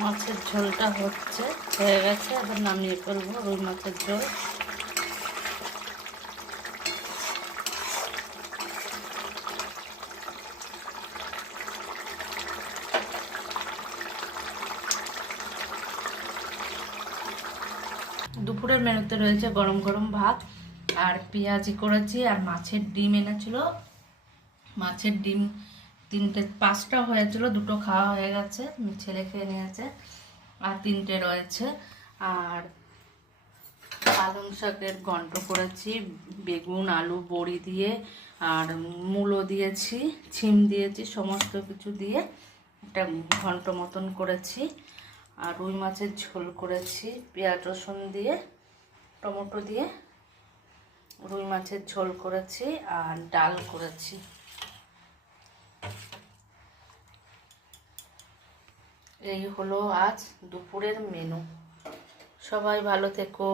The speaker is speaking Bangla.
মাছের ঝোলটা হয়ে গেছে, এবার নামিয়ে ফেলবো রুই মাছের ঝোল। দুপুরের মেনুতে রয়েছে গরম গরম ভাত আর পেঁয়াজি করেছি, আর মাছের ডিম এনেছিল। মাছের ডিম 5টা হয়েছিল, 2টো খাওয়া হয়ে গেছে, ছেলে খেয়ে নিয়েছে, আর 3টে রয়েছে। আর পালং শাকের ঘন্ট করেছি বেগুন আলু বড়ি দিয়ে, আর মূলো দিয়েছি, ছিম দিয়েছি, সমস্ত কিছু দিয়ে একটা ঘন্ট মতন করেছি। আর রুই মাছের ঝোল করেছি পেঁয়াজ রসুন দিয়ে, টমেটো দিয়ে রুই মাছের ঝোল করেছি, আর ডাল করেছি। এই হলো আজ দুপুরের মেনু। সবাই ভালো থেকো।